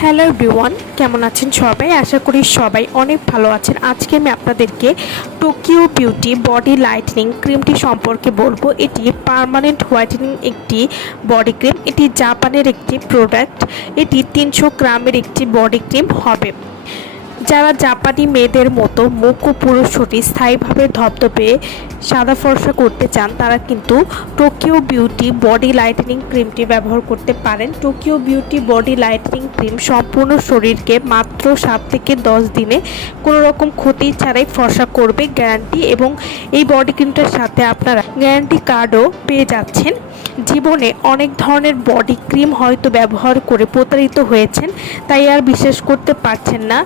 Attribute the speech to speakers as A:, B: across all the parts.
A: Hello everyone কেমন আছেন সবাই? আশা করি সবাই অনেক ভালো আছেন। আজকে আমি আপনাদেরকে টোকিও বিউটি বডি লাইটনিং ক্রিমটি সম্পর্কে বলব। এটি পারমানেন্ট হোয়াইটেনিং একটি বডি ক্রিম এটি জাপানের একটি প্রোডাক্ট এটি তিনশো গ্রামের একটি বডি ক্রিম হবে। যারা জাপানি মেয়েদের মতো মুখ ও পুরো শরীর স্থায়ীভাবে ধপধপে সাদা ফর্সা করতে চান, তারা কিন্তু টোকিও বিউটি বডি লাইটেনিং ক্রিমটি ব্যবহার করতে পারেন। Tokyo beauty body lightening cream সম্পূর্ণ শরীরকে মাত্র সাত থেকে দশ দিনে কোনো রকম ক্ষতি ছাড়াই ফর্সা করবে, গ্যারান্টি এবং এই বডি ক্রিমটার সাথে আপনারা গ্যারান্টি কার্ডও পেয়ে যাচ্ছেন। জীবনে অনেক ধরনের বডি ক্রিম হয়তো ব্যবহার করে প্রতারিত হয়েছেন, তাই আর বিশ্বাস করতে পারছেন না।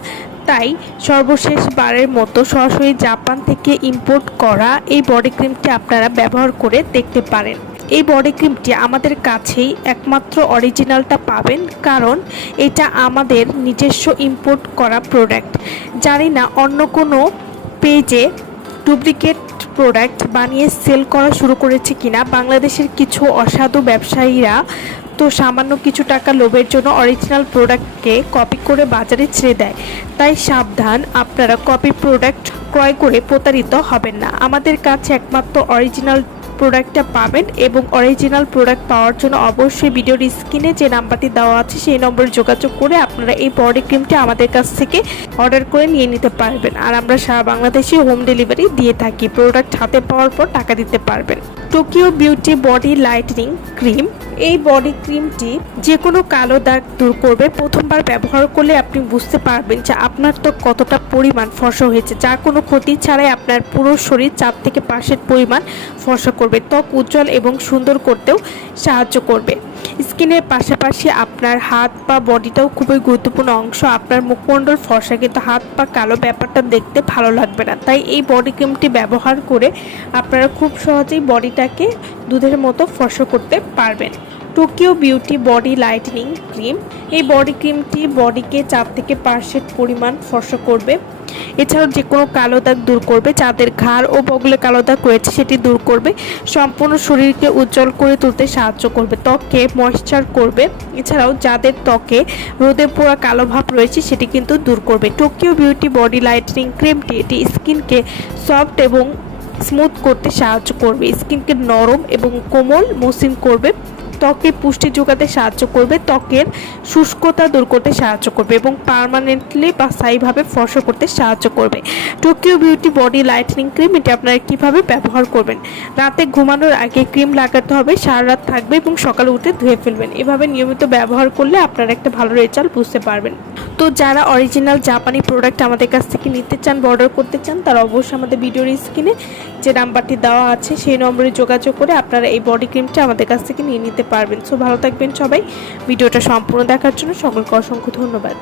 A: তাই সর্বশেষ বারের মতো সরাসরি জাপান থেকে ইম্পোর্ট করা এই বডি ক্রিমটি আপনারা ব্যবহার করে দেখতে পারেন। এই বডি ক্রিমটি আমাদের কাছেই একমাত্র অরিজিনালটা পাবেন, কারণ এটা আমাদের নিজস্ব ইম্পোর্ট করা প্রোডাক্ট। জানি না অন্য কোনো পেজে ডুপ্লিকেট প্রোডাক্ট বানিয়ে সেল করা শুরু করেছে কিনা, বাংলাদেশের কিছু অসাধু ব্যবসায়ীরা তো সামান্য কিছু টাকা লোভের জন্য অরিজিনাল প্রোডাক্টকে কপি করে বাজারে ছেড়ে দেয়। তাই সাবধান, আপনারা কপি প্রোডাক্ট ক্রয় করে প্রতারিত হবেন না। আমাদের কাছে একমাত্র অরিজিনাল প্রোডাক্টটা পাবেন এবং অরিজিনাল প্রোডাক্ট পাওয়ার জন্য অবশ্যই ভিডিওর স্ক্রিনে যে নাম্বারটি দেওয়া আছে, সেই নম্বরে যোগাযোগ করে আপনারা এই বডি ক্রিমটি আমাদের কাছ থেকে অর্ডার করে নিয়ে নিতে পারবেন। আর আমরা সারা বাংলাদেশে হোম ডেলিভারি দিয়ে থাকি। প্রোডাক্ট হাতে পাওয়ার পর টাকা দিতে পারবেন। Tokyo beauty body lightening cream এই বডি ক্রিমটি যে কোনো কালো দাগ দূর করবে। প্রথমবার ব্যবহার করলে আপনি বুঝতে পারবেন যে আপনার তো কতটা পরিমাণ ফসা হয়েছে। যা কোনো ক্ষতি ছাড়াই আপনার পুরো শরীর চার থেকে পাশের পরিমাণ ফসা করবে। ত্বক উজ্জ্বল এবং সুন্দর করতেও সাহায্য করবে। স্কিনের পাশাপাশি আপনার হাত বা বডিটাও খুবই গুরুত্বপূর্ণ অংশ। আপনার মুখমণ্ডল ফসা কিন্তু হাত পা কালো ব্যাপারটা দেখতে ভালো লাগবে না। তাই এই বডি ক্রিমটি ব্যবহার করে আপনারা খুব সহজেই বডিটাকে দুধের মতো ফসা করতে পারবেন। Tokyo beauty body lightening cream. এই বডি ক্রিমটি বডিকে চার থেকে পাঁচশের পরিমাণ ফর্সা করবে। এছাড়াও যে কোনো কালো দাগ দূর করবে, যাদের ঘাড় ও বগলে কালো দাগ রয়েছে সেটি দূর করবে। সম্পূর্ণ শরীরকে উজ্জ্বল করে তুলতে সাহায্য করবে। ত্বককে ময়েশ্চার করবে। এছাড়াও যাদের ত্বকে রোদে পোড়া কালো ভাব রয়েছে, সেটি কিন্তু দূর করবে। টোকিও বিউটি বডি লাইটনিং ক্রিমটি এটি স্কিনকে সফট এবং স্মুথ করতে সাহায্য করবে। স্কিনকে নরম এবং কোমল মসৃণ করবে। ত্বকে পুষ্টি যোগাতে সাহায্য করবে, ত্বকের শুষ্কতা দূর করতে সাহায্য করবে এবং পারমানেন্টলি বা স্থায়ীভাবে ফর্স করতে সাহায্য করবে। Tokyo beauty body lightening cream এটি আপনারা কীভাবে ব্যবহার করবেন? রাতে ঘুমানোর আগে ক্রিম লাগাতে হবে, সারা রাত থাকবে এবং সকালে উঠে ধুয়ে ফেলবেন। এভাবে নিয়মিত ব্যবহার করলে আপনারা একটা ভালো রেজাল্ট বুঝতে পারবেন। তো যারা অরিজিনাল জাপানি প্রোডাক্ট আমাদের কাছ থেকে নিতে চান অর্ডার করতে চান, তারা অবশ্যই আমাদের ভিডিওর স্ক্রিনে যে নাম্বারটি দেওয়া আছে, সেই নম্বরে যোগাযোগ করে আপনারা এই বডি ক্রিমটা আমাদের কাছ থেকে নিয়ে নিতে পারবেন। সো ভালো থাকবেন সবাই। ভিডিওটা সম্পূর্ণ দেখার জন্য সকলকে অসংখ্য ধন্যবাদ।